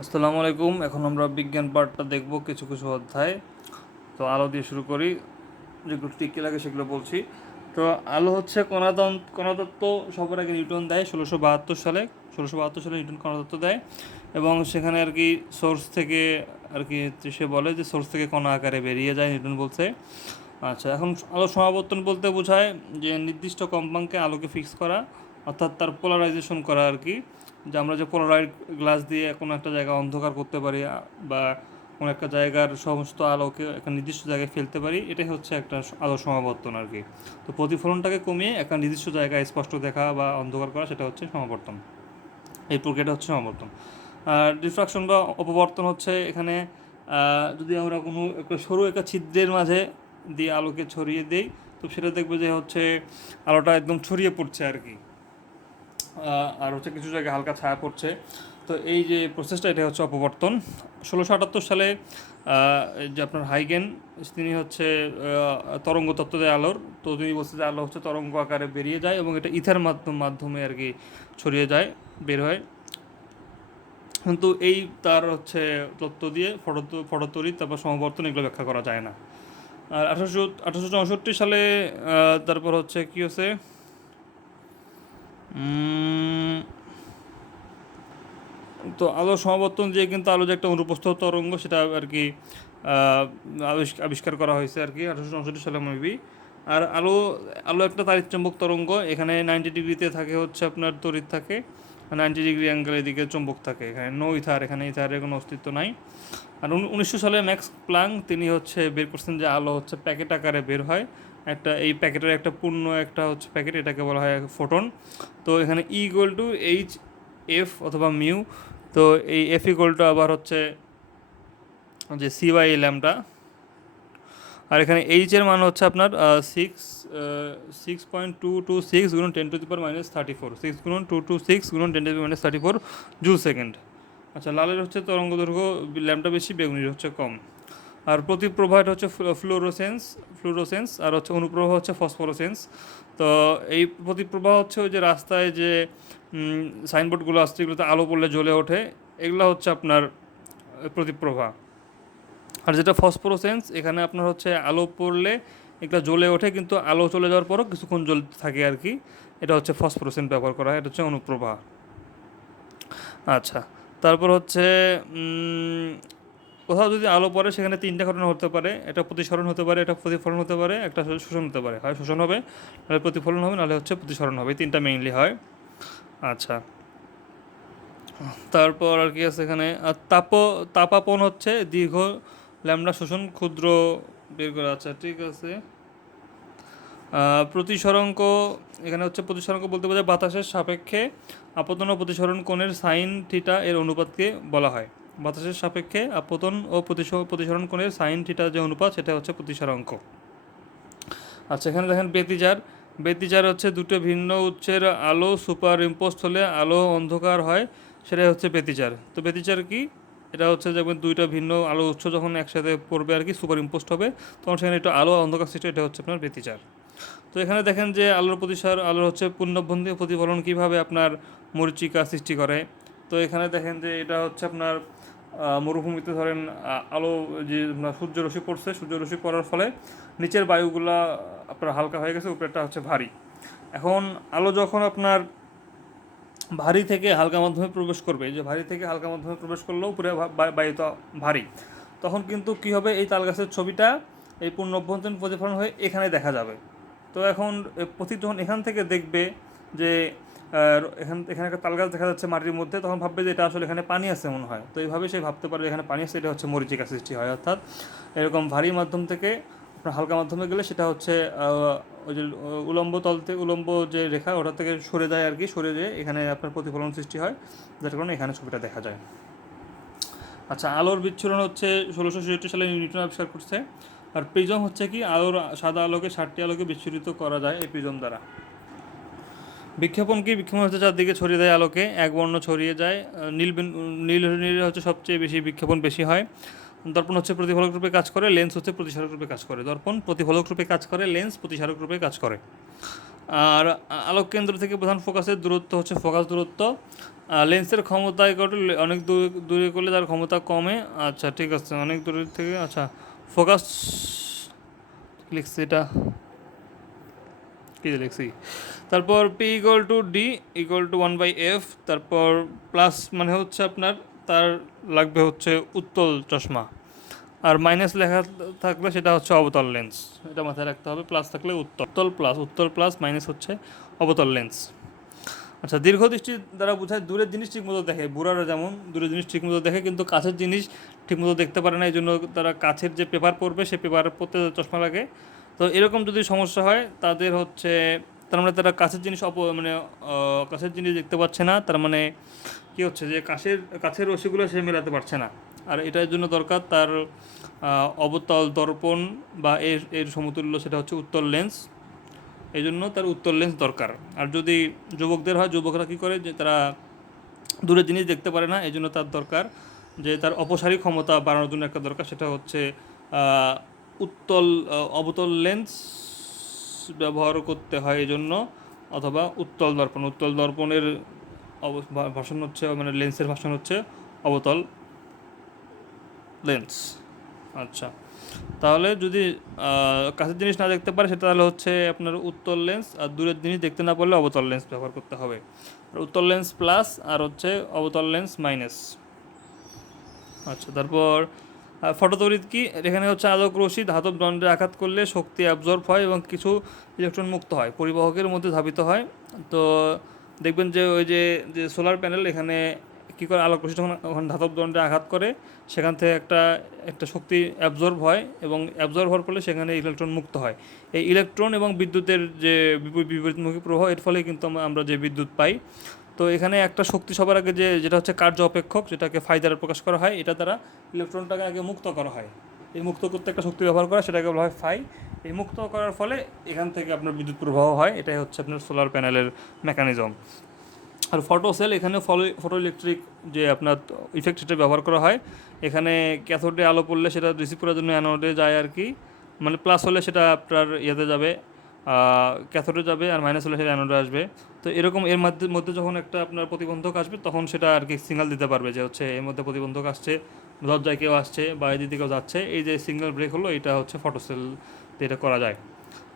আসসালামু আলাইকুম। এখন আমরা বিজ্ঞান পার্টটা দেখব কিছু কিছু অধ্যায়। তো আলো দিয়ে শুরু করি। যেগুলো টিকে লাগে সেগুলো বলছি। তো আলো হচ্ছে কণাতন কণাতত্ত্ব সবার আগে নিউটন দেয় ষোলোশো বাহাত্তর সালে। ষোলোশো বাহাত্তর সালে নিউটন কণাতত্ত্ব দেয় এবং সেখানে আর কি সোর্স থেকে আর কি সে বলে যে সোর্স থেকে কণা আকারে বেরিয়ে যায়, নিউটন বলছে। আচ্ছা এখন আলো সমাবর্তন বলতে বোঝায় যে নির্দিষ্ট কম্পাঙ্কে আলোকে ফিক্স করা, অর্থাৎ তার পোলারাইজেশন করা আর কি। যে আমরা যে পোলারাইড গ্লাস দিয়ে কোনো একটা জায়গা অন্ধকার করতে পারি বা কোনো একটা জায়গার সমস্ত আলোকে একটা নির্দিষ্ট জায়গায় ফেলতে পারি, এটাই হচ্ছে একটা আলো সমাবর্তন আর কি তো প্রতিফলনটাকে কমিয়ে একটা নির্দিষ্ট জায়গায় স্পষ্ট দেখা বা অন্ধকার করা, সেটা হচ্ছে সমাবর্তন। এই প্রক্রিয়াটা হচ্ছে সমাবর্তন। আর ডিফ্রাকশন বা অপবর্তন হচ্ছে এখানে যদি আমরা কোনো একটা সরু একটা ছিদ্রের মাঝে দিয়ে আলোকে ছড়িয়ে দিই, তো সেটা দেখবে যে হচ্ছে আলোটা একদম ছড়িয়ে পড়ছে আর কি আর হচ্ছে কিছু জায়গায় হালকা ছায়া পড়ছে। তো এই যে প্রসেসটা এটা হচ্ছে অপবর্তন। ষোলোশো আটাত্তর সালে যে আপনার হাইগেন, তিনি হচ্ছে তরঙ্গ তত্ত্ব দেয় আলোর। তো তিনি বলছে যে আলো হচ্ছে তরঙ্গ আকারে বেরিয়ে যায় এবং এটা ইথার মাধ্যম মাধ্যমে আর কি ছড়িয়ে যায়, বের হয়। কিন্তু এই তার হচ্ছে তত্ত্ব দিয়ে ফটো ফটো তৈরি, তারপর সমবর্তন এগুলো ব্যাখ্যা করা যায় না। আর আঠারোশো আঠারোশো চৌষট্টি সালে তারপর হচ্ছে কি হচ্ছে তো আলো সমাবর্তন দিয়ে কিন্তু আলো যে একটা অনুপস্থ তরঙ্গ সেটা আর কি আবিষ্কার করা হয়েছে আর কি, আঠারোশো চৌষট্টি সালে মেবি আর আলো আলো একটা তাড়িৎচুম্বক তরঙ্গ, এখানে নাইনটি ডিগ্রিতে থাকে হচ্ছে আপনার তড়িৎ থাকে নাইনটি ডিগ্রি অ্যাঙ্গেল এদিকে চুম্বক থাকে, এখানে নো ইথার, এখানে ইথারের কোনো অস্তিত্ব নাই। আর উনিশশো সালে ম্যাক্স প্লাং, তিনি হচ্ছে বের করছেন যে আলো হচ্ছে প্যাকেট আকারে বের হয় একটা এই প্যাকেটের একটা পূর্ণ একটা হচ্ছে প্যাকেট, এটাকে বলা হয় ফোটন। তো এখানে E equal to H F অথবা মিউ তো এই এফ ইকুয়াল টু আবার হচ্ছে যে সি বাই ল্যামটা আর এখানে এইচ এর মান হচ্ছে আপনার six six point two two six গুণন ten to power minus thirty four six গুণন টু টু সিক্স গুণন ten to minus thirty four joule second. আচ্ছা লালের হচ্ছে তরঙ্গ দৈর্ঘ্য ল্যাম্পটা বেশি, বেগুনির হচ্ছে কম। আর প্রতিপ্রভা এটা হচ্ছে ফ্লোরোসেন্স ফ্লোরোসেন্স, আর হচ্ছে অনুপ্রভা হচ্ছে ফসফোরোসেন্স। তো এই প্রতিপ্রভা হচ্ছে ওই যে রাস্তায় যে সাইনবোর্ডগুলো আসছে, এগুলোতে আলো পড়লে জ্বলে ওঠে, এগুলো হচ্ছে আপনার প্রতিপ্রভা আর যেটা ফসফোরোসেন্স, এখানে আপনার হচ্ছে আলো পড়লে এগুলো জ্বলে ওঠে, কিন্তু আলো চলে যাওয়ার পরও কিছুক্ষণ জ্বলতে থাকে আর কি। এটা হচ্ছে ফসফোরোসেন্ট ব্যবহার করা এটা হচ্ছে অনুপ্রভা। আচ্ছা তারপর হচ্ছে কোথাও যদি আলো পড়ে, সেখানে তিনটা ঘটনা হতে পারে। এটা প্রতিসরণ হতে পারে এটা প্রতিফলন হতে পারে, একটা শোষণ হতে পারে। হয় শোষণ হবে, নাহলে প্রতিফলন হবে, নাহলে হচ্ছে প্রতিসরণ হবে। তিনটা মেইনলি হয়। আচ্ছা। তারপর আর কি আছে এখানে? আর তাপ, তাপাপন হচ্ছে দীর্ঘ ল্যামডা শোষণ, ক্ষুদ্র বের করা। আচ্ছা ঠিক আছে। প্রতিসরঙ্ক, এখানে হচ্ছে প্রতিসরঙ্ক বলতে বোঝায় বাতাসের সাপেক্ষে আপতন প্রতিসরণ কোণের সাইন থিটা এর অনুপাতকে বলা হয়। বাতাসের সাপেক্ষে আপতন ও প্রতিস- প্রতিসরণ কোণের সাইন থিটা যে অনুপাত, সেটা হচ্ছে প্রতিসরাঙ্ক আচ্ছা এখানে দেখেন বেতিজার। বেতিজার হচ্ছে দুটো ভিন্ন উচ্চের আলো সুপার ইম্পোস্ট হলে আলো অন্ধকার হয়, সেটাই হচ্ছে বেতিজার। তো বেতিজার কি? এটা হচ্ছে যেমন দুইটা ভিন্ন আলো উৎস যখন একসাথে পড়বে আর কি সুপার ইম্পোস্ট হবে, তখন সেখানে একটু আলো অন্ধকার সৃষ্টি এটা হচ্ছে আপনার বেতিচার তো এখানে দেখেন যে আলোর প্রতিসার, আলোর হচ্ছে পূর্ণবন্ধী প্রতিফলন কীভাবে আপনার মরিচিকা সৃষ্টি করে। তো এখানে দেখেন যে এটা হচ্ছে আপনার মরুভূমিতে ধরেন আলো যে সূর্যরশ্মি পড়ছে সূর্য সূর্যরশ্মি পড়ার ফলে নিচের বায়ুগুলা আপনার হালকা হয়ে গেছে, উপরেরটা হচ্ছে ভারী। এখন আলো যখন আপনার ভারী থেকে হালকা মাধ্যমে প্রবেশ করবে যে ভারী থেকে হালকা মাধ্যমে প্রবেশ করলেও উপরে বায়ু ভারী, তখন কিন্তু কি হবে? এই তালগাছের ছবিটা, এই পূর্ণ অভ্যন্তরীণ প্রতিফলন হয়ে এখানে দেখা যাবে। তো এখন পথিক যখন এখান থেকে দেখবে যে এখান এখানে একটা তালগাছ দেখা যাচ্ছে মাটির মধ্যে, তখন ভাববে যে এটা আসলে এখানে পানি আছে মনে হয়। তো এইভাবে সে ভাবতে পারবে এখানে পানি আছে, এটা হচ্ছে মরিচিকা সৃষ্টি হয়, অর্থাৎ এরকম ভারী মাধ্যম থেকে, আপনার হালকা মাধ্যমে গেলে সেটা হচ্ছে ওই যে উলম্ব তল থেকে, উলম্ব যে রেখা, ওটা থেকে সরে যায় আর কি, সরে যেয়ে এখানে আপনার প্রতিফলন সৃষ্টি হয়, যার কারণে এখানে ছবিটা দেখা যায়। আচ্ছা আলোর বিচ্ছুরণ হচ্ছে ষোলোশো ছেষট্টি সালে নিউটন আবিষ্কার করছে। আর প্রিজম হচ্ছে কি, আলোর সাদা আলোকে ষাটটি আলোকে বিচ্ছুরিত করা যায় এই প্রিজম দ্বারা। বিক্ষেপণ কি? বিক্ষেপণ হচ্ছে চারদিকে ছড়িয়ে দেয় আলোকে, এক বর্ণ ছড়িয়ে যায়। নীল নীল নীল হচ্ছে সবচেয়ে বেশি বিক্ষেপণ বেশি হয়। দর্পণ হচ্ছে প্রতিফলক রূপে কাজ করে, লেন্স হচ্ছে প্রতিসারক রূপে কাজ করে। দর্পণ প্রতিফলক রূপে কাজ করে, লেন্স প্রতিসারক রূপে কাজ করে। আর আলোক কেন্দ্র থেকে প্রধান ফোকাসের দূরত্ব হচ্ছে ফোকাস দূরত্ব। লেন্সের ক্ষমতা অনেক দূরে দূরে করলে তার ক্ষমতা কমে। আচ্ছা ঠিক আছে, অনেক দূরের থেকে আচ্ছা ফোকাস, লিখছি এটা। যে লিখছি তারপর P equal to D equal to one by F তারপর প্লাস মানে হচ্ছে আপনার, তার লাগবে হচ্ছে উত্তল চশমা। আর মাইনাস লেখা থাকলে সেটা হচ্ছে অবতল লেন্স এটা মাথায় রাখতে হবে প্লাস থাকলে উত্তল উত্তল প্লাস উত্তল প্লাস মাইনাস হচ্ছে অবতল লেন্স আচ্ছা দীর্ঘদৃষ্টি দ্বারা বোঝায়, দূরের জিনিস ঠিকমতো দেখে, বুড়ারা যেমন, দূরের জিনিস ঠিকমতো দেখে, কিন্তু কাছের জিনিস ঠিকমতো দেখতে পারে না, এই জন্য তারা কাছের যে পেপার পড়বে, সে পেপার পড়তে চশমা লাগে। তো এরকম যদি সমস্যা হয়, তাদের হচ্ছে, তার মানে তারা কাছের জিনিস অপ মানে কাছের জিনিস দেখতে পাচ্ছে না, তার মানে কি হচ্ছে যে কাছের কাছের রশিগুলো সে মেলাতে পারছে না। আর এটার জন্য দরকার তার অবতল দর্পণ বা এর এর সমতুল্য সেটা হচ্ছে উত্তল লেন্স এই জন্য তার উত্তর লেন্স দরকার। আর যদি যুবকদের হয়, যুবকরা কী করে যে তারা দূরের জিনিস দেখতে পারে না, এই জন্য তার দরকার যে তার অপসারী ক্ষমতা বাড়ানোর জন্য একটা দরকার, সেটা হচ্ছে উত্তল অবতল লেন্স ব্যবহার করতে হয় এই জন্য অথবা উত্তল দর্পণ। উত্তল দর্পণের ভাষণ হচ্ছে মানে লেন্সের ভাষণ হচ্ছে অবতল লেন্স। আচ্ছা। তাহলে যদি কাছের জিনিস না দেখতে পারে, সেটা তাহলে হচ্ছে আপনার উত্তল লেন্স, আর দূরের জিনিস দেখতে না পারলে অবতল লেন্স ব্যবহার করতে হবে। আর উত্তল লেন্স প্লাস, আর হচ্ছে অবতল লেন্স মাইনাস। আচ্ছা তারপর ফটোতড়িৎ কি? এখানে হচ্ছে আলোক রশ্মি, ধাতব দণ্ডে আঘাত করলে শক্তি অ্যাবজর্ব হয় এবং কিছু ইলেকট্রন মুক্ত হয়, পরিবাহকের মধ্যে ধাবিত হয়। তো দেখবেন যে ওই যে যে সোলার প্যানেল এখানে কী করে আলোক রশ্মি যখন ধাতব দণ্ডে আঘাত করে, সেখান থেকে একটা একটা শক্তি অ্যাবজর্ব হয় এবং অ্যাবজর্ব হওয়ার ফলে সেখানে ইলেকট্রন মুক্ত হয়। এই ইলেকট্রন এবং বিদ্যুতের যে বিপরীত- বিপরীতমুখী প্রবাহ, এর ফলে কিন্তু আমরা যে বিদ্যুৎ পাই তো এখানে একটা শক্তি সবার আগে যে, যেটা হচ্ছে কার্য অপেক্ষক, যেটাকে ফাই প্রকাশ করা হয়, এটা দ্বারা ইলেকট্রনটাকে আগে মুক্ত করা হয়। এই মুক্ত করতে একটা শক্তি ব্যবহার করা সেটাকে বলা হয় ফাই। এই মুক্ত করার ফলে এখান থেকে আপনার বিদ্যুৎ প্রবাহ হয়, এটাই হচ্ছে আপনার সোলার প্যানেলের মেকানিজম আর ফটো সেল এখানে ফলো ফটো ইলেকট্রিক যে আপনার ইফেক্ট সেটা ব্যবহার করা হয়। এখানে ক্যাথোডে আলো পড়লে সেটা রিসিভ করার জন্য অ্যানোডে যায় আর কি। মানে প্লাস হলে সেটা আপনার ইয়েতে যাবে ক্যাথোডে যাবে আর মাইনাস হলে সেটা অ্যানোডে আসবে। তো এরকম এর মধ্যে মধ্যে যখন একটা আপনার প্রতিবন্ধক আসবে, তখন সেটা আর কি সিগনাল দিতে পারবে যে হচ্ছে এর মধ্যে প্রতিবন্ধক আসছে, দরজায় কেউ আসছে বা এদিক কেউ যাচ্ছে। এই যে সিগন্যাল ব্রেক হলো, এটা হচ্ছে ফটোসেল এটা করা যায়।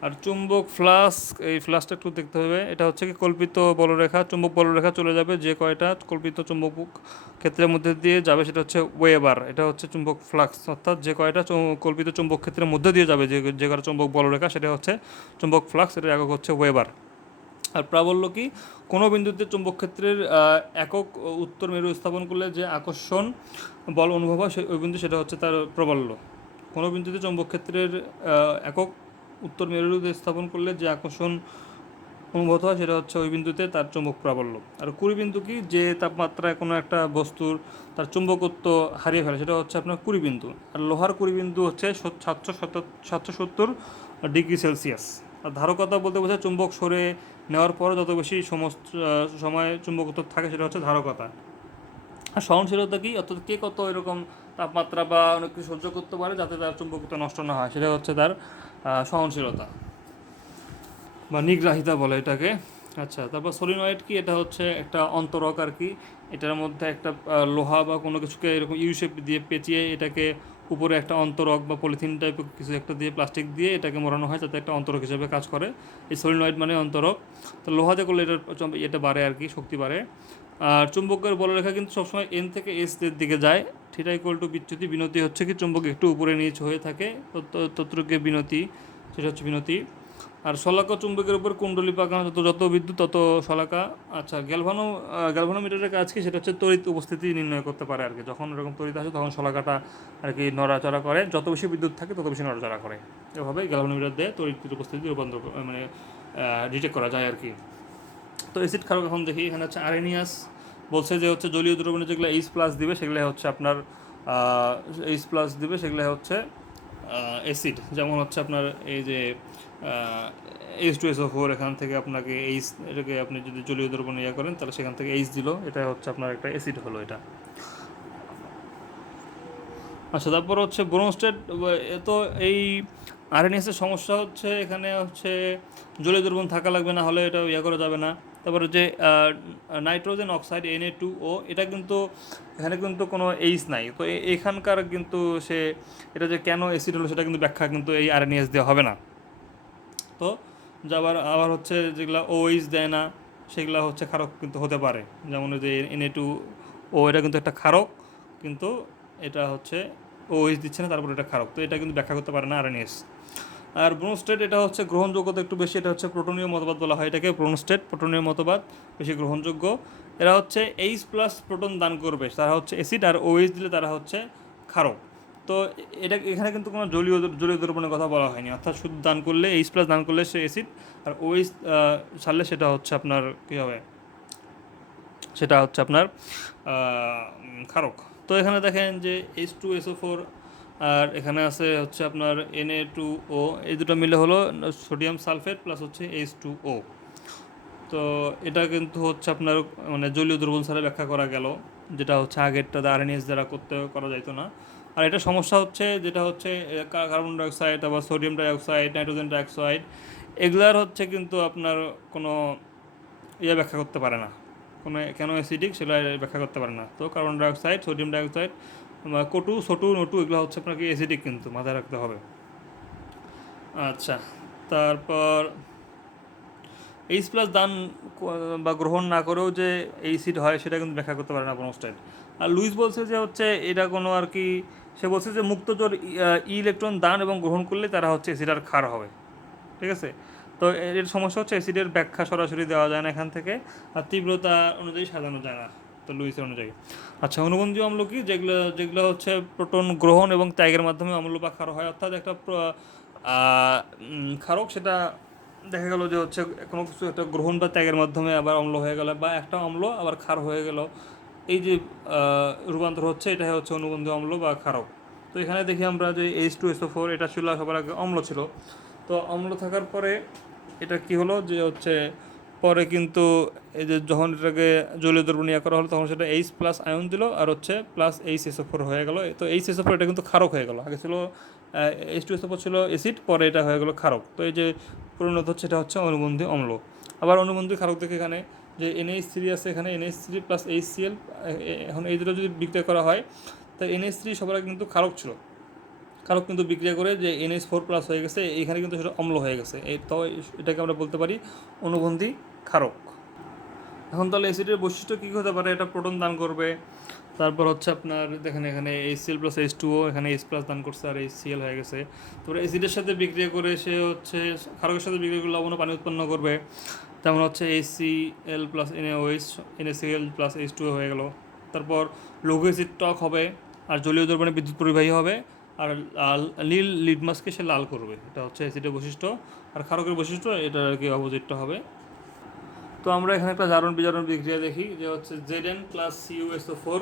আর চুম্বক ফ্লাস্ক এই ফ্লাস্কটা একটু দেখতে হবে। এটা হচ্ছে কি কল্পিত বলরেখা, চুম্বক বলরেখা চলে যাবে যে কয়টা কল্পিত চুম্বক ক্ষেত্রের মধ্যে দিয়ে যাবে সেটা হচ্ছে ওয়েবার এটা হচ্ছে চুম্বক ফ্লাক্স অর্থাৎ যে কয়টা কল্পিত চুম্বক ক্ষেত্রের মধ্যে দিয়ে যাবে যে যে কয়টা চুম্বক বলরেখা, সেটা হচ্ছে চুম্বক ফ্লাক্স এটার একক হচ্ছে ওয়েবার আর প্রাবল্য কি? কোনো বিন্দুতে চুম্বক ক্ষেত্রের একক উত্তর মেরু স্থাপন করলে যে আকর্ষণ বল অনুভব হয়, সেই, ওই বিন্দু সেটা হচ্ছে তার প্রবল্য। কোনো বিন্দুতে চুম্বক ক্ষেত্রের একক উত্তর মেরুতে স্থাপন করলে যে আকর্ষণ অনুভূত হয় সেটা হচ্ছে ওই বিন্দুতে তার চুম্বক প্রাবল্য। আর কুড়ি বিন্দু কি? যে তাপমাত্রায় কোনো একটা বস্তুর তার চুম্বকত্ব হারিয়ে ফেলে, সেটা হচ্ছে আপনার কুড়ি বিন্দু। আর লোহার কুড়ি বিন্দু হচ্ছে সাতশো সাতশো সত্তর ডিগ্রি সেলসিয়াস। আর ধারকতা বলতে বোঝায় চুম্বক সরে নেওয়ার পর যত বেশি সমস্ত সময় চুম্বকত্ব থাকে, সেটা হচ্ছে ধারকতা। আর সহনশীলতা কি? অর্থাৎ কে কত এরকম তাপমাত্রা বা অনেক কিছু সহ্য করতে পারে যাতে তার চুম্বকত্ব নষ্ট না হয়? সেটা হচ্ছে তার সহনশীলতা বা নিগ্রাহিতা বলে এটাকে। আচ্ছা তারপর সলিনয়েড কি? এটা হচ্ছে একটা অন্তরক আর কি। এটার মধ্যে একটা লোহা বা কোনো কিছুকে এরকম ইউ শেপ দিয়ে পেঁচিয়ে এটাকে উপরে একটা অন্তরক বা পলিথিন টাইপের কিছু একটা দিয়ে প্লাস্টিক দিয়ে এটাকে মোড়ানো হয়, যাতে একটা অন্তরক হিসেবে কাজ করে। এই সলিনয়েড মানে অন্তরক। তো লোহাতে করলে চম- এটা বাড়ে আর কি, শক্তি বাড়ে। আর চুম্বকের বলরেখা কিন্তু সবসময় এন থেকে এস এর দিকে যায়। থিটা ইকুয়াল টু বিচ্যুতি, বিনতি হচ্ছে কি চুম্বক একটু উপরে নিচ হয়ে থাকে, তত- ততটুকু বিনতি, সেটা হচ্ছে বিনতি। আর শলাকা চুম্বকের উপর কুণ্ডলী পাকানো, যত যত বিদ্যুৎ, তত শলাকা। আচ্ছা গ্যালভানো গ্যালভানোমিটারের কাজ কি? সেটা হচ্ছে তড়িৎ উপস্থিতি নির্ণয় করতে পারে আর কি। যখন এরকম তড়িৎ আসে, তখন শলাকাটা আর কি নড়াচড়া করে। যত বেশি বিদ্যুৎ থাকে, তত বেশি নড়াচড়া করে। এভাবে গ্যালভানোমিটার দিয়ে তড়িৎ উপস্থিতি রূপান্তর মানে ডিটেক্ট করা যায় আর কি। তো অ্যাসিড ক্ষারক এখন দেখি, এখানে হচ্ছে আরেনিয়াস বলছে যে হচ্ছে জলীয় দ্রবণে যেগুলো এইচ প্লাস দিবে সেগুলো হচ্ছে আপনার এইচ প্লাস দিবে সেগুলো হচ্ছে অ্যাসিড যেমন হচ্ছে আপনার এই যে H two S O four এখান থেকে আপনাকে এইচ এটাকে আপনি যদি জলীয় দ্রবণে ইয়ে করেন, তাহলে সেখান থেকে এইচ দিল, এটা হচ্ছে আপনার একটা অ্যাসিড হলো এটা। আচ্ছা তারপর হচ্ছে ব্রোনস্টেড তো এই আরএনএসের সমস্যা হচ্ছে এখানে হচ্ছে জলীয় দ্রবণ থাকা লাগবে না, হলে এটা ইয়ে করা যাবে না। তারপরে যে nitrogen oxide N A two O এটা কিন্তু, এখানে কিন্তু কোনো এইচ নাই। তো এখানকার কিন্তু সে, এটা যে কেন অ্যাসিড হলো সেটা কিন্তু ব্যাখ্যা কিন্তু এই আরএনএস দেওয়া হবে না। তো যে আবার হচ্ছে যেগুলো ওইচ দেয় না, সেগুলো হচ্ছে ক্ষারক কিন্তু হতে পারে। যেমন যে এন এ টু ও এটা কিন্তু একটা খারক কিন্তু এটা হচ্ছে ওইচ দিচ্ছে না, তারপর এটা ক্ষারক তো এটা কিন্তু ব্যাখ্যা করতে পারে না আরএনএস। আর ব্রোনস্টেট এটা হচ্ছে গ্রহণযোগ্যতা একটু বেশি, এটা হচ্ছে প্রোটনীয় মতবাদ বলা হয় এটাকে ব্রোনস্টেট প্রোটনীয় মতবাদ, বেশি গ্রহণযোগ্য। এরা হচ্ছে এইচ প্লাস প্রোটন দান করবে, তারা হচ্ছে অ্যাসিড আর ওএস দিলে তারা হচ্ছে ক্ষারক। তো এটা, এখানে কিন্তু কোনো জলীয় জলীয় দ্রবণের কথা বলা হয়নি, অর্থাৎ শুধু দান করলে এইচ প্লাস দান করলে সে অ্যাসিড আর ওএইচ ছাড়লে সেটা হচ্ছে আপনার কী হবে? সেটা হচ্ছে আপনার ক্ষারক। তো এখানে দেখেন যে এইচ টু এসও ফোর আর এখানে আছে হচ্ছে আপনার এন এ টু ও এই দুটো মিলে হলো সোডিয়াম সালফেট প্লাস হচ্ছে এইচ টু ও তো এটা কিন্তু হচ্ছে আপনার মানে জলীয় দ্রবণ সারে ব্যাখ্যা করা গেল, যেটা হচ্ছে আগেরটা আরএনএস দ্বারা করতে করা যাইতো না। আর এটা সমস্যা হচ্ছে যেটা হচ্ছে কার্বন ডাইঅক্সাইড, আবার সোডিয়াম ডাইঅক্সাইড, নাইট্রোজেন ডাইঅক্সাইড, এগুলার হচ্ছে কিন্তু আপনার কোনো ইয়ে ব্যাখ্যা করতে পারে না। কোনো কেন অ্যাসিডিক সেটা ব্যাখ্যা করতে পারে না। তো কার্বন ডাইঅক্সাইড, সোডিয়াম ডাইঅক্সাইড, বা কটু, সটু, নটু, এগুলো হচ্ছে আপনাকে অ্যাসিডিক কিন্তু মাথায় রাখতে হবে। আচ্ছা তারপর এইচ প্লাস দান বা গ্রহণ না করেও যে এইসিড হয় সেটা কিন্তু ব্যাখ্যা করতে পারে না কোনো স্টাইল আর লুইস বলছে যে হচ্ছে এটা কোনো আর কি, সে বলছে যে মুক্তজোর ইলেকট্রন দান এবং গ্রহণ করলে তারা হচ্ছে অ্যাসিড ক্ষার হবে। ঠিক আছে? তো এর সমস্যা হচ্ছে অ্যাসিডের ব্যাখ্যা সরাসরি দেওয়া যায় না এখান থেকে। আর তীব্রতা অনুযায়ী সাজানো যায় না, তো লুইসের অনুযায়ী। আচ্ছা অনুবন্ধীয় অম্ল কি? যেগুলো যেগুলো হচ্ছে প্রোটন গ্রহণ এবং ত্যাগের মাধ্যমে অম্ল বা ক্ষার হয়। অর্থাৎ একটা ক্ষারক সেটা দেখা গেল যে হচ্ছে কোনো কিছু একটা গ্রহণ বা ত্যাগের মাধ্যমে আবার অম্ল হয়ে গেল বা একটা অম্ল আবার ক্ষার হয়ে গেল। এই যে রূপান্তর হচ্ছে এটা হচ্ছে অনুবন্ধীয় অম্ল বা ক্ষারক। তো এখানে দেখি আমরা যে এইচ টু এসও ফোর এটা ছিল সবার আগে অম্ল ছিল। তো অম্ল থাকার পরে এটা কি হলো যে হচ্ছে পরে কিন্তু এই যে যখন এটাকে জলীয় দ্রবণ ইয়ে করা হলো, তখন সেটা এইচ প্লাস আয়ন দিল আর হচ্ছে প্লাস এইচ এসও ফোর হয়ে গেল। তো এইচ এসও ফোর এটা কিন্তু ক্ষারক হয়ে গেল। আগে ছিল এইচ টু এসও ফোর ছিল অ্যাসিড পরে এটা হয়ে গেল ক্ষারক। তো এই যে পরিণত হচ্ছে এটা হচ্ছে অনুবন্ধী অম্ল। আবার অনুবন্ধী ক্ষারক দেখে এখানে যে এনএইচ থ্রি আছে এখানে NH three plus H C CL এখন এই দুটো যদি বিক্রিয়া করা হয় তো এনএইচ থ্রি সবার কিন্তু ক্ষারক ছিল। কারক কিন্তু বিক্রিয়া করে যে এনএস ফোর প্লাস হয়ে গেছে এখানে কিন্তু সেটা অম্ল হয়ে গেছে। এই তো এটাকে আমরা বলতে পারি অনুবন্ধী ক্ষারক এখন তাহলে অ্যাসিডের বৈশিষ্ট্য কী হতে পারে? এটা প্রোটন দান করবে। তারপর হচ্ছে আপনার দেখেন এখানে H CL plus H two O এখানে এইচ প্লাস দান করছে আর এইচ সিএল হয়ে গেছে। তারপরে অ্যাসিডের সাথে বিক্রিয়া করে সে হচ্ছে ক্ষারকের সাথে বিক্রিয়া করে লবণ পানি উৎপন্ন করবে। যেমন হচ্ছে H C L plus N OH CL plus H two হয়ে গেল। তারপর লঘু অ্যাসিড টক হবে, আর জলীয় দ্রবণে বিদ্যুৎ পরিবাহী হবে। আর লাল, নীল লিডমাসকে সে লাল করবে। এটা হচ্ছে অ্যাসিডের বৈশিষ্ট্য। আর ক্ষারকের বৈশিষ্ট্য এটা আর কি অপোজিটটা হবে। তো আমরা এখানে একটা জারণ বিজারণ বিক্রিয়া দেখি, যে হচ্ছে Z N plus CUSO four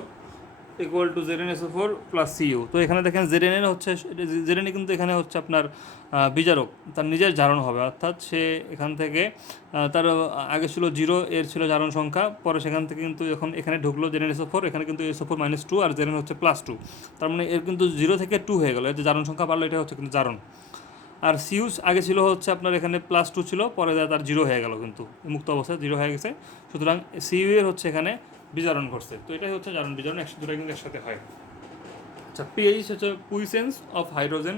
equal to Z N SO four plus CU তো এখানে দেখেন জেড এন হচ্ছে জেড এন কিন্তু এখানে হচ্ছে আপনার আহ, বিজারক তার নিজের জারণ হবে। অর্থাৎ সে এখান থেকে তার আগে ছিল জিরো এর ছিল জারণ সংখ্যা পরে সেখান থেকে কিন্তু যখন এখানে ঢুকলো জেড এন এসও ফোর এখানে কিন্তু এসও ফোর মাইনাস টু আর জেড এন হচ্ছে প্লাস টু তার মানে এর কিন্তু জিরো থেকে টু হয়ে গেল। যে জারণ সংখ্যা বাড়লো এটা হচ্ছে কিন্তু জারণ। আর সিউস আগে ছিল হচ্ছে আপনার এখানে প্লাস টু ছিল পরে তার জিরো হয়ে গেল কিন্তু। মুক্ত অবস্থায় জিরো হয়ে গেছে। সুতরাং সিইউ এর হচ্ছে এখানে বিজারণ করছে। তো এটাই হচ্ছে জারণ বিজারণ একসাথে দুটো কিন্তু একসাথে হয়। আচ্ছা পিএইচ হচ্ছে পুইসেন্স অফ হাইড্রোজেন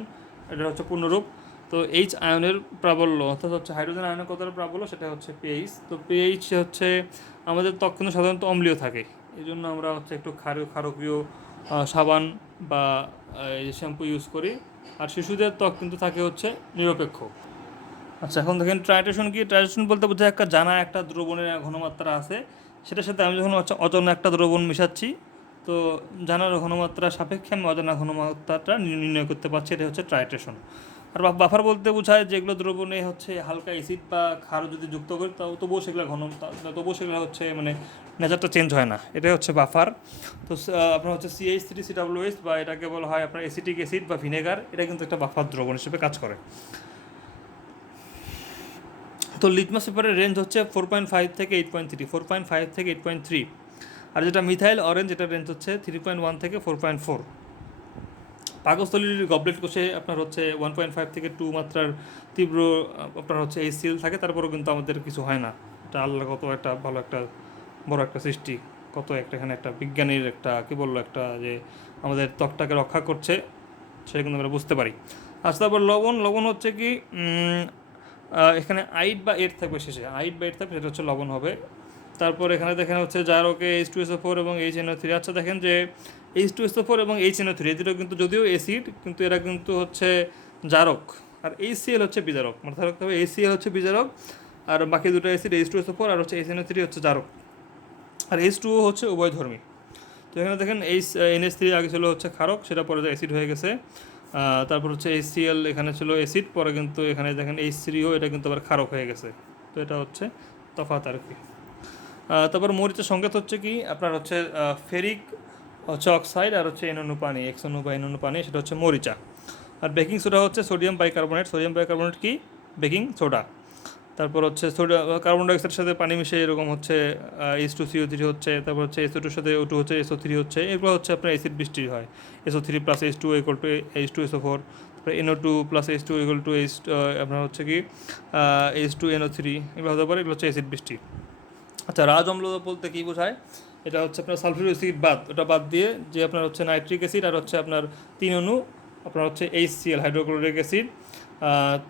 এটা হচ্ছে পূর্ণরূপ। তো এইচ আয়নের প্রাবল্য, অর্থাৎ হচ্ছে হাইড্রোজেন আয়নের কতটা প্রাবল্য, সেটা হচ্ছে পিএইচ তো পিএইচ হচ্ছে আমাদের ত্বক কিন্তু সাধারণত অম্লীয় থাকে। এই জন্য আমরা হচ্ছে একটু ক্ষার, ক্ষারকীয় সাবান বা শ্যাম্পু ইউজ করি। আর শিশুদের ত্বক কিন্তু থাকে হচ্ছে নিরপেক্ষ। আচ্ছা এখন দেখেন ট্রাইটেশন কি? ট্রাইটেশন বলতে বোঝায় একটা জানা, একটা দ্রবণের ঘনমাত্রা আছে। সেটার সাথে আমি যখন অজানা একটা দ্রবণ মিশাচ্ছি, তো জানার ঘনমাত্রা সাপেক্ষে আমি অজানা ঘনমাত্রাটা নির্ণয় করতে পারছি, এটা হচ্ছে ট্রাইটেশন আর বাফার বলতে বোঝায় যেগুলো দ্রবণে হচ্ছে হালকা অ্যাসিড বা ক্ষার যদি যুক্ত করি, তাও তবুও সেগুলো ঘন তবুও সেগুলো হচ্ছে মানে নেচারটা চেঞ্জ হয় না। এটাই হচ্ছে বাফার। তো আপনার হচ্ছে সিএইচ থ্রি সিডাব্লিউএস বা এটাকে বলা হয় আপনার অ্যাসিটিক অ্যাসিড বা ভিনেগার এটা কিন্তু একটা বাফার দ্রবণ হিসেবে কাজ করে। তো লিটমাস পেপারের রেঞ্জ হচ্ছে ফোর পয়েন্ট ফাইভ থেকে eight point three four point five থেকে এইট পয়েন্ট থ্রি আর যেটা মিথাইল অরেঞ্জ এটার রেঞ্জ হচ্ছে থ্রি পয়েন্ট ওয়ান থেকে ফোর পয়েন্ট ফোর পাকস্থলীর গবলেট কোষে আপনার হচ্ছে ওয়ান পয়েন্ট ফাইভ থেকে টু মাত্রার তীব্র, আপনার হচ্ছে এই সিল থাকে, তারপরেও কিন্তু আমাদের কিছু হয় না। এটা আল্লাহ কত একটা ভালো একটা, বড় একটা সৃষ্টি, কত একটা এখানে একটা বিজ্ঞানীর একটা কি বলল একটা যে আমাদের ত্বকটাকে রক্ষা করছে, সেটা কিন্তু আমরা বুঝতে পারি। আচ্ছা তারপর লবণ লবণ হচ্ছে কি এখানে আইট বা এট থাকবে শেষে। আইট বা এট থাকবে সেটা হচ্ছে লবণ হবে। তারপর এখানে দেখেন হচ্ছে জারকে এইচ টু এসও ফোর এবং এইচ এনও থ্রি আচ্ছা দেখেন যে এইচ টু এসও ফোর এবং এইচ এনও থ্রি দুটো কিন্তু যদিও এসিড কিন্তু এরা কিন্তু হচ্ছে জারক। আর এই সিএল হচ্ছে বিজারক। মাথায় রাখতে হবে এই সিএল হচ্ছে বিজারক, আর বাকি দুটো acid H two SO four আর হচ্ছে এইচ এনও থ্রি হচ্ছে জারক। আর এইচ টু হচ্ছে উভয় ধর্মী তো এখানে দেখেন এইচ এনএস থ্রি আগে ছিল হচ্ছে খারক সেটা পরে অ্যাসিড হয়ে গেছে। তারপর হচ্ছে এইচ এখানে ছিল অ্যাসিড পরে কিন্তু এখানে দেখেন এইচ থ্রিও এটা কিন্তু আবার খারাপ হয়ে গেছে। তো এটা হচ্ছে তফাত আর কি। তারপর মরিচের সংকেত হচ্ছে কি? আপনার হচ্ছে ফেরিক হচ্ছে অক্সাইড আর হচ্ছে এননু পানি এক্সনু বা এননু পানি, সেটা হচ্ছে মরিচা। আর বেকিং সোডা হচ্ছে সোডিয়াম বাইকার্বনেট সোডিয়াম বাইকার্বনেট কি? বেকিং সোডা তারপর হচ্ছে কার্বন ডাইঅক্সাইডের সাথে পানি মিশে এরকম হচ্ছে এস টু সিও থ্রি হচ্ছে, তারপর হচ্ছে এসও টুর সাথে ও টু হচ্ছে এসও থ্রি হচ্ছে, এগুলো হচ্ছে আপনার এসিড বৃষ্টি হয়। SO three plus S two equal to H two SO four তারপরে NO two plus H two equal to H আপনার হচ্ছে কি এইচ টু এনও থ্রি এগুলো হতে পারে, এগুলো হচ্ছে এসিড বৃষ্টি। আচ্ছা রাজ অম্ল বলতে কী বোঝায়? এটা হচ্ছে আপনার সালফিউরিক অ্যাসিড বাদ, ওটা বাদ দিয়ে যে আপনার হচ্ছে নাইট্রিক অ্যাসিড আর হচ্ছে আপনার তিন অণু, আপনার হচ্ছে এইচ সিএল হাইড্রোক্লোরিক অ্যাসিড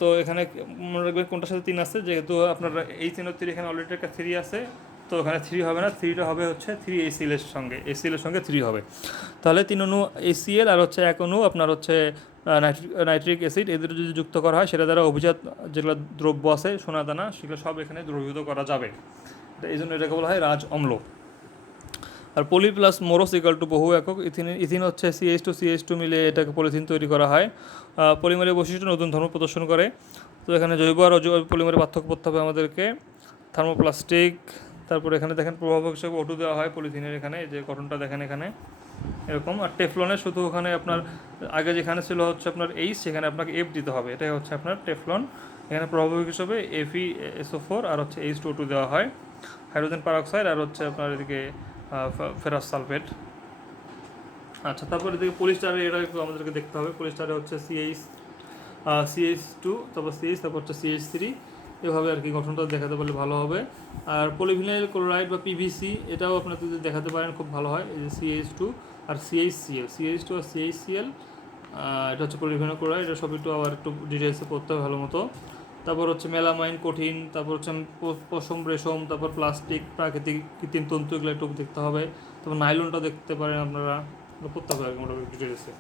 তো এখানে মনে রাখবেন কোনটার সাথে তিন আছে, যেহেতু আপনার এইচ এনও থ্রি এখানে অলরেডি একটা থ্রি আছে, তো ওখানে থ্রি হবে না থ্রিটা হবে হচ্ছে থ্রি এসিএল এর সঙ্গে এসিএল এর সঙ্গে থ্রি হবে। তাহলে তিন অণু এসিএল আর হচ্ছে এক অনু আপনার হচ্ছে নাইট্রিক অ্যাসিড এদের যদি যুক্ত করা হয়, সেটা দ্বারা অভিজাত যেগুলো দ্রব্য আছে, সোনা দানা, সেগুলো সব এখানে দ্রবীভূত করা যাবে। এই জন্য এটাকে বলা হয় রাজ অম্ল। আর পলি প্লাস মোরস ইকাল টু বহু একক। ইথিন ইথিন হচ্ছে সিএইচ টু সিএইচ টু মিলে এটাকে পলিথিন তৈরি করা হয়। পলিমারের বৈশিষ্ট্য নতুন ধর্ম প্রদর্শন করে। তো এখানে জৈব আর অজৈব পলিমারের পার্থক্য করতে হবে আমাদেরকে। থার্মোপ্লাস্টিক তারপর এখানে দেখেন প্রভাবক হিসেবে ওটু দেওয়া হয় পলিথিনের এখানে, এই যে গঠনটা দেখেন এখানে, এরকম। আর টেফলনের শুধু ওখানে আপনার, আগে যেখানে ছিল হচ্ছে আপনার এইচ সেখানে আপনাকে এফ দিতে হবে। এটাই হচ্ছে আপনার টেফলন এখানে প্রভাবক হিসেবে এফি এসও ফোর আর হচ্ছে এইচ টু টু দেওয়া হয়। হাইড্রোজেন পারঅক্সাইড আর হচ্ছে আপনার এদিকে ফেরাস সালফেট আচ্ছা তারপর এদিকে পলিস্টারে এটা একটু আমাদেরকে দেখতে হবে। পলিস্টারে হচ্ছে সিএইচ সিএইচ টু তারপর সিএইচ তারপর হচ্ছে সিএইচ থ্রি এভাবে আর কি গঠনটা দেখাতে পারলে ভালো হবে। আর পলিভিনাইল ক্লোরাইড বা পিভিসি এটাও আপনারা যদি দেখাতে পারেন, খুব ভালো হয়। এই যে সিএইচ টু আর সিএইচ সিএল সিএইচ টু আর সিএইচ সিএল এটা হচ্ছে পলিভিনাইল ক্লোরাইড এটা সব একটু আবার একটু ডিটেলসে পড়তে হবে ভালো মতো। তারপর হচ্ছে মেলামাইন কঠিন, তারপর হচ্ছে পশম রেশম, তারপর প্লাস্টিক, প্রাকৃতিক কৃত্রিম তন্তু এগুলো একটু দেখতে হবে। তারপর নাইলনটা দেখতে পারেন আপনারা। পড়তে হবে আর মোটামুটি ডিটেলসে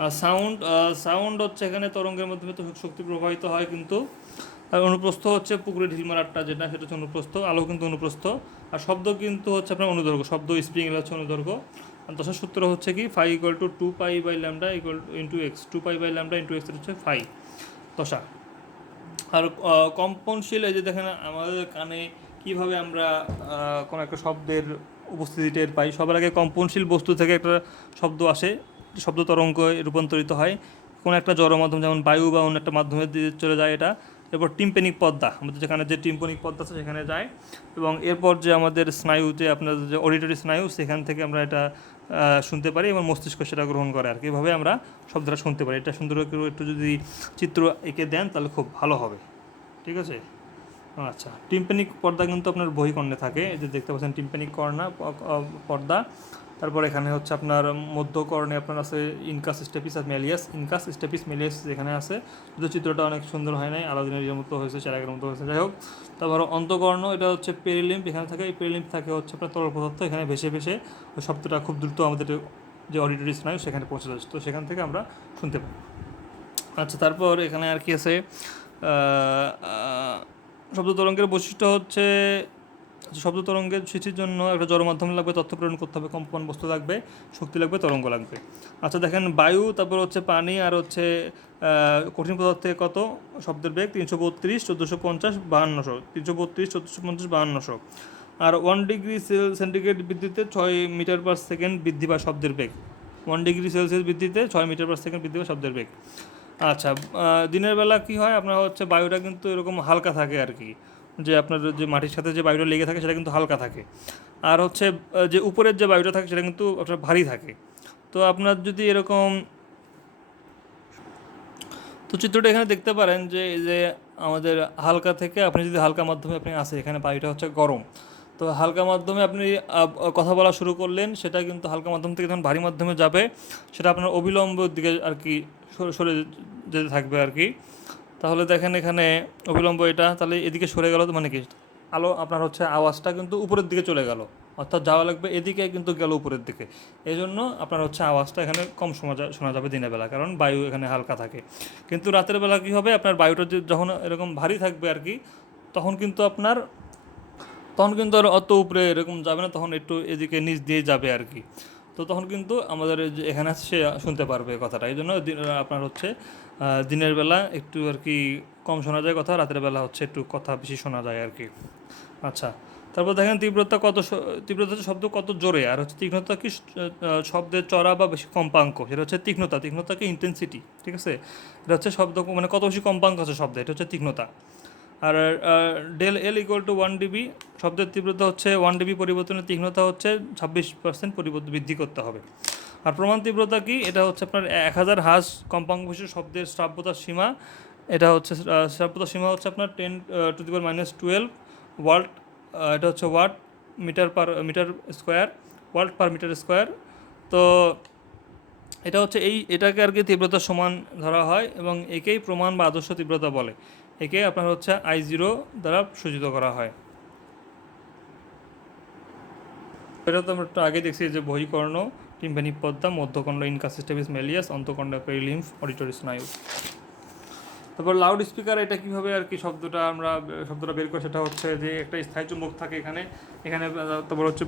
আর সাউন্ড সাউন্ড হচ্ছে এখানে তরঙ্গের মাধ্যমে তো শক্তি প্রবাহিত হয় কিন্তু। আর অনুপ্রস্থ হচ্ছে পুকুরে ঢিল মারারটা যেটা, সেটা হচ্ছে অনুপ্রস্থ, আলো কিন্তু অনুপ্রস্থ। আর শব্দ কিন্তু হচ্ছে আপনার অনুদৈর্ঘ্য শব্দ স্প্রিং এগুলো হচ্ছে অনুদৈর্ঘ্য আর দশের সূত্র হচ্ছে কি phi equal to two pi by lambda equal into X two pi by lambda into X হচ্ছে ফাই দশা। আর কম্পনশীল এই যে দেখেন আমাদের কানে কীভাবে আমরা কোনো একটা শব্দের উপস্থিতি টের পাই। সবার আগে কম্পনশীল বস্তু থেকে একটা শব্দ আসে, শব্দ তরঙ্গ রূপান্তরিত হয়। কোনো একটা জড় মাধ্যম, যেমন বায়ু বা অন্য একটা মাধ্যমে দিয়ে চলে যায় এটা। এরপর টিম্পেনিক পদ্মা, আমাদের যেখানে যে টিম্পনিক পদ্মা আছে সেখানে যায়। এবং এরপর যে আমাদের স্নায়ু যে আপনার যে অডিটরি স্নায়ু, সেখান থেকে আমরা এটা শুনতে পারি এবং মস্তিষ্ক সেটা গ্রহণ করে আর কি। এভাবে আমরা শব্দটা শুনতে পারি। এটা সুন্দর একটু যদি চিত্র এঁকে দেন, তাহলে খুব ভালো হবে। ঠিক আছে? আচ্ছা। টিম্পানিক পর্দা কিন্তু আপনার বহিকর্ণে থাকে। যে দেখতে পাচ্ছেন, টিম্পানিক কর্ণা পর্দা। তারপর এখানে হচ্ছে আপনার মধ্যকর্ণে আপনার আছে ইনকাস স্টেপিস আর মেলিয়াস। ইনকাস স্টেপিস মেলিয়াস যেখানে আছে। কিন্তু চিত্রটা অনেক সুন্দর হয় নাই, আলাদিনের ইয়ের মতো হয়েছে, চেরাগের মতো হয়েছে। যাই হোক, তারপর অন্তকর্ণ, এটা হচ্ছে পেরিলিম্প এখানে থাকে, এই পেরিলিম্প থাকে হচ্ছে আপনার তরল পদার্থ, এখানে ভেসে ভেসে ওই শব্দটা খুব দ্রুত আমাদের যে অডিটরি স্নায়ু সেখানে পৌঁছে যাচ্ছে। তো সেখান থেকে আমরা শুনতে পাই আচ্ছা তারপর এখানে আর কি আছে? শব্দ তরঙ্গের বৈশিষ্ট্য হচ্ছে শব্দ তরঙ্গের সৃষ্টির জন্য একটা জড় মাধ্যম লাগবে, তথ্য প্রেরণ করতে হবে, কম্পন বস্তু লাগবে, শক্তি লাগবে, তরঙ্গ লাগবে। আচ্ছা দেখেন, বায়ু, তারপর হচ্ছে পানি আর হচ্ছে কঠিন পদার্থে কত? শব্দের বেগ তিনশো বত্রিশ, চোদ্দোশো পঞ্চাশ, বাহান্নশো। তিনশো বত্রিশ, চোদ্দোশো পঞ্চাশ, বাহান্নশো। আর ওয়ান ডিগ্রি সেন্টিগ্রেড বৃদ্ধিতে ছয় মিটার পার সেকেন্ড বৃদ্ধি পায় শব্দের বেগ। ওয়ান ডিগ্রি সেলসিয়াস বৃদ্ধিতে ছয় মিটার পার সেকেন্ড বৃদ্ধি পায় শব্দের বেগ। আচ্ছা দিনের বেলা কি হয়? আপনার হচ্ছে বায়ুটা কিন্তু এরকম হালকা থাকে আর কি। যে আপনার যে মাটির সাথে যে বায়ুটা লেগে থাকে সেটা কিন্তু হালকা থাকে। আর হচ্ছে যে উপরের যে বায়ুটা থাকে সেটা কিন্তু আপনার ভারী থাকে। তো আপনার যদি এরকম, তো চিত্রটা এখানে দেখতে পারেন যে, এই যে আমাদের হালকা থেকে আপনি যদি হালকা মাধ্যমে আপনি আসে এখানে বায়ুটা হচ্ছে গরম। তো হালকা মাধ্যমে আপনি কথা বলা শুরু করলেন, সেটা কিন্তু হালকা মাধ্যম থেকে যখন ভারী মাধ্যমে যাবে, সেটা আপনার অবিলম্বের দিকে আর কি সরে যেতে থাকবে আর কি। তাহলে দেখেন এখানে অবিলম্ব এটা, তাহলে এদিকে সরে গেল মানে কি? আলো, আপনার হচ্ছে আওয়াজটা কিন্তু উপরের দিকে চলে গেল। অর্থাৎ যাওয়া লাগবে এদিকে কিন্তু গেল উপরের দিকে। এই জন্য আপনার হচ্ছে আওয়াজটা এখানে কম শোনা শোনা যাবে দিনের বেলা, কারণ বায়ু এখানে হালকা থাকে। কিন্তু রাতের বেলা কী হবে? আপনার বায়ুটা যে, যখন এরকম ভারী থাকবে আর কি, তখন কিন্তু আপনার, তখন কিন্তু আর অত উপরে এরকম যাবে না, তখন একটু এদিকে নিচ দিয়ে যাবে আর কি। তো তখন কিন্তু আমাদের এখানে সে শুনতে পারবে কথাটা। এই জন্য আপনার হচ্ছে দিনের বেলা একটু আর কি কম শোনা যায় কথা, রাতের বেলা হচ্ছে একটু কথা বেশি শোনা যায় আর কি। আচ্ছা তারপর দেখেন তীব্রতা কত তীব্রতা হচ্ছে শব্দ কত জোরে, আর হচ্ছে তীক্ষ্ণতা কি শব্দের চড়া বা বেশি কম্পাঙ্ক, সেটা হচ্ছে তীক্ষ্ণতা তীক্ষ্ণতা কি ইন্টেন্সিটি ঠিক আছে? এটা হচ্ছে শব্দ মানে কত বেশি কম্পাঙ্ক আছে শব্দে, এটা হচ্ছে তীক্ষ্ণতা। আর del L equal to one DB শব্দের তীব্রতা হচ্ছে ওয়ান ডিবি পরিবর্তনের তীক্ষ্ণতা হচ্ছে ছাব্বিশ পার্সেন্ট পরিবর্তন বৃদ্ধি করতে হবে। আর প্রমাণ তীব্রতা কি? এটা হচ্ছে আপনার এক হাজার হাজ কম্পাঙ্ক বিশিষ্ট শব্দের শ্রাব্যতার সীমা। এটা হচ্ছে শ্রাব্যতার সীমা হচ্ছে আপনার ten to the minus twelve watt এটা হচ্ছে watt metre per metre square watt per metre square তো এটা হচ্ছে এই, এটাকে আর কি তীব্রতার সমান ধরা হয় এবং একেই প্রমাণ বা আদর্শ তীব্রতা বলে। একে আপনার হচ্ছে আই জিরো দ্বারা সূচিত করা হয়। এটা তো আমরা একটু আগে দেখছি যে বহিকর্ণ, টিম্পানি পদ্মা মধ্যকণ্ড ইনকাসিস্টেবিস মেলিয়াস অন্তকণ্ড পেরিলিম্ফ অডিটরি স্নায়ু তারপর লাউড স্পিকার, এটা কীভাবে আর কি শব্দটা আমরা, শব্দটা বের করি, সেটা হচ্ছে যে একটা স্থায়ী চুম্বক থাকে এখানে। এখানে, তারপর হচ্ছে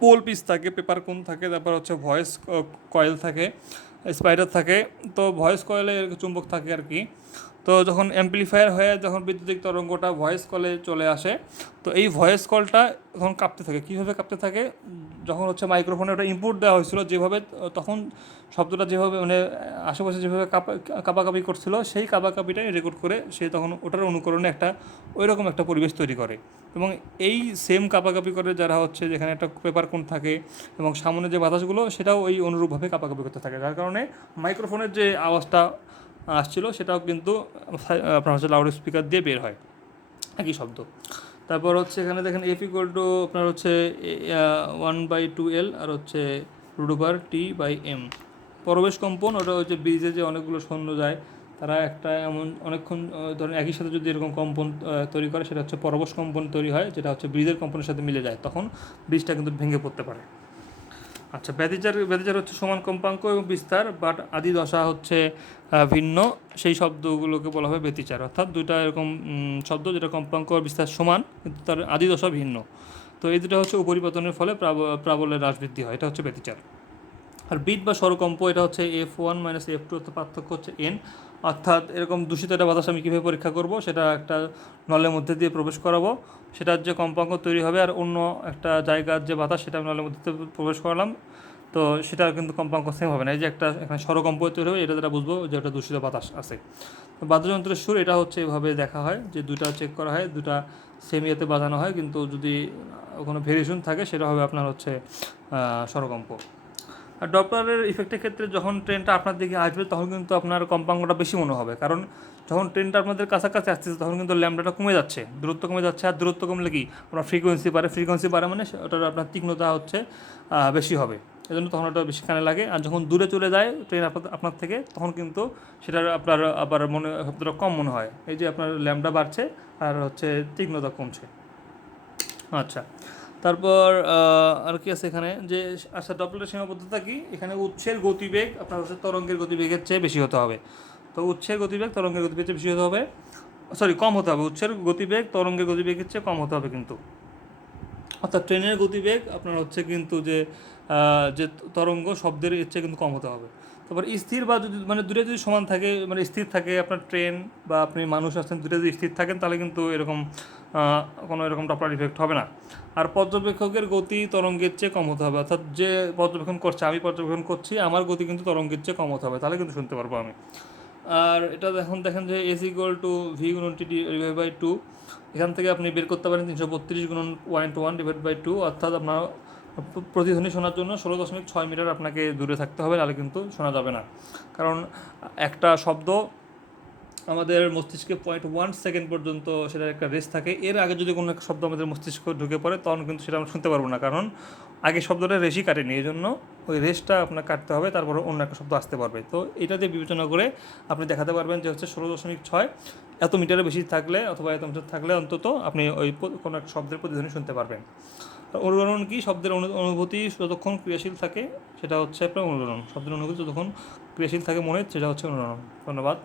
পোল পিস থাকে, পেপার কোন থাকে, তারপর হচ্ছে ভয়েস কয়েল থাকে, স্পাইডার থাকে। তো ভয়েস কয়েলে চুম্বক থাকে আর কি। তো যখন অ্যাম্পলিফায়ার হয়ে যখন বিদ্যুতিক তরঙ্গটা ভয়েস কলে চলে আসে, তো এই ভয়েস কলটা তখন কাঁপতে থাকে। কীভাবে কাঁপতে থাকে? যখন হচ্ছে মাইক্রোফোনে ওটা ইনপুট দেওয়া হয়েছিল, যেভাবে, তখন শব্দটা যেভাবে মানে আশেপাশে যেভাবে কাপা, কাপাকাপি করছিল, সেই কাপাকাপিটাই রেকর্ড করে সে তখন ওটার অনুকরণে একটা ওই রকম একটা পরিবেশ তৈরি করে। এবং এই সেম কাপাকাপি করে যারা হচ্ছে যেখানে একটা পেপার কোন থাকে এবং সামনে যে বাতাসগুলো, সেটাও ওই অনুরূপভাবে কাপাকাপি করতে থাকে। যার কারণে মাইক্রোফোনের যে আওয়াজটা আসছিল, সেটাও কিন্তু আপনার হচ্ছে লাউড স্পিকার দিয়ে বের হয়। একই শব্দ। তারপর হচ্ছে এখানে দেখেন এফ ইকুয়াল টু আপনার হচ্ছে ওয়ান বাই টু এল আর হচ্ছে রুডোভার টি বাই এম পরবেশ কম্পন, ওটা হচ্ছে ব্রিজে যে অনেকগুলো সৈন্য যায়, তারা একটা এমন অনেকক্ষণ ধরেন একই সাথে যদি এরকম কম্পন তৈরি করে, সেটা হচ্ছে পরবেশ কম্পন তৈরি হয়, যেটা হচ্ছে ব্রিজের কম্পনের সাথে মিলে যায়। তখন ব্রিজটা কিন্তু ভেঙে পড়তে পারে। আচ্ছা ব্যতিচার ব্যতিচার হচ্ছে সমান কম্পাঙ্ক এবং বিস্তার বাট আদি দশা হচ্ছে ভিন্ন, সেই শব্দগুলোকে বলা হয় ব্যতিচার। অর্থাৎ দুইটা এরকম শব্দ যেটা কম্পাঙ্ক বিস্তার সমান, কিন্তু তার আদি দশা ভিন্ন। তো এই দুটা হচ্ছে উপরিপতনের ফলে প্রাব- প্রাবল্যের হ্রাস বৃদ্ধি হয়, এটা হচ্ছে ব্যতিচার। আর বিট বা স্বরকম্প, এটা হচ্ছে F one minus F two অর্থাৎ পার্থক্য হচ্ছে এন অর্থাৎ এরকম দূষিত একটা বাতাস আমি কীভাবে পরীক্ষা করব, সেটা একটা নলের মধ্যে দিয়ে প্রবেশ করাবো। সেটার যে কম্পাঙ্ক তৈরি হবে আর অন্য একটা জায়গার যে বাতাস, সেটা আমি নলের মধ্যে প্রবেশ করালাম। তো সেটা কিন্তু কম্পাঙ্ক সেম হবে না। এই যে একটা এখানে স্বরকম্প তৈরি হবে এটা দ্বারা বুঝব যে ওটা দূষিত বাতাস আছে। তো বাদ্যযন্ত্রের সুর এটা হচ্ছে এভাবে দেখা হয় যে দুটা চেক করা হয় দুটা সেম ইয়েতে বাজানো হয়। কিন্তু যদি কোনো ভেরিয়েশন থাকে সেটা হবে আপনার হচ্ছে আহ, স্বরকম্প আর ডপলারের ইফেক্টের ক্ষেত্রে যখন ট্রেনটা আপনার দিকে আসবে তখন কিন্তু আপনার কম্পাঙ্কটা বেশি মনে হবে। কারণ যখন ট্রেনটা আপনাদের কাছাকাছি আসতেছে তখন কিন্তু ল্যাম্বডাটা কমে যাচ্ছে দূরত্ব কমে যাচ্ছে। আর দূরত্ব কমলে কি? আপনার ফ্রিকোয়েন্সি বাড়ে। ফ্রিকোয়েন্সি বাড়ে মানে ওটার আপনার তীক্ষ্ণতা হচ্ছে বেশি হবে। এজন্য তখন ওটা বেশি কানে লাগে। আর যখন দূরে চলে যায় ট্রেন আপনার থেকে, তখন কিন্তু সেটার আপনার আবার মনে, শব্দটা কম মনে হয়। এই যে আপনার ল্যাম্বডা বাড়ছে আর হচ্ছে তীক্ষ্ণতা কমছে। আচ্ছা। তারপর আর কি আছে এখানে? যে আচ্ছা ডপলের সীমাবদ্ধতা কি? এখানে উৎসের গতিবেগ আপনার হচ্ছে তরঙ্গের গতিবেগের চেয়ে বেশি হতে হবে। তো উৎসের গতিবেগ তরঙ্গের গতিবেগের চেয়ে বেশি হতে হবে। সরি কম হতে হবে। উৎসের গতিবেগ তরঙ্গের গতিবেগের চেয়ে কম হতে হবে কিন্তু। অর্থাৎ ট্রেনের গতিবেগ আপনার হচ্ছে কিন্তু যে যে তরঙ্গ শব্দের চেয়ে কিন্তু কম হতে হবে। তারপর স্থির বা যদি মানে দূরে যদি সমান থাকে মানে স্থির থাকে আপনার ট্রেন বা আপনি মানুষ আছেন, দূরে যদি স্থির থাকেন তাহলে কিন্তু এরকম কোনো এরকম টপলার ইফেক্ট হবে না। আর পর্যবেক্ষকের গতি তরঙ্গের চেয়ে কম হতে হবে। অর্থাৎ যে পর্যবেক্ষণ করছে, আমি পর্যবেক্ষণ করছি, আমার গতি কিন্তু তরঙ্গের চেয়ে কম হতে হবে। তাহলে কিন্তু শুনতে পারব আমি। আর এটা এখন দেখেন যে এস ইকুয়াল টু ভি গুণন টি ডিভাইড বাই টু এখান থেকে আপনি বের করতে পারেন তিনশো বত্রিশ গুণন point one divide by two অর্থাৎ আপনার প্রতিধ্বনি শোনার জন্য ষোলো দশমিক ছয় মিটার আপনাকে দূরে থাকতে হবে, নাহলে কিন্তু শোনা যাবে না। কারণ একটা শব্দ আমাদের মস্তিষ্কে পয়েন্ট ওয়ান সেকেন্ড পর্যন্ত সেটার একটা রেস্ট থাকে। এর আগে যদি কোনো একটা শব্দ আমাদের মস্তিষ্ক ঢুকে পড়ে, তখন কিন্তু সেটা আমরা শুনতে পারব না। কারণ আগে শব্দটা রেশই কাটেনি এই জন্য ওই রেসটা আপনার কাটতে হবে, তারপর অন্য একটা শব্দ আসতে পারবে। তো এটা দিয়ে বিবেচনা করে আপনি দেখাতে পারবেন যে হচ্ছে ষোলো দশমিক ছয় এত মিটারের বেশি থাকলে অথবা এত মিটার থাকলে অন্তত আপনি ওই কোনো একটা শব্দের প্রতিধ্বনি শুনতে পারবেন। অনুরণন কি? শব্দের অনু- অনুভূতি যতক্ষণ ক্রিয়াশীল থাকে, সেটা হচ্ছে আপনার অনুরণন। শব্দের অনুভূতি যতক্ষণ ক্রিয়াশীল থাকে মনে সেটা হচ্ছে অনুরণন। ধন্যবাদ।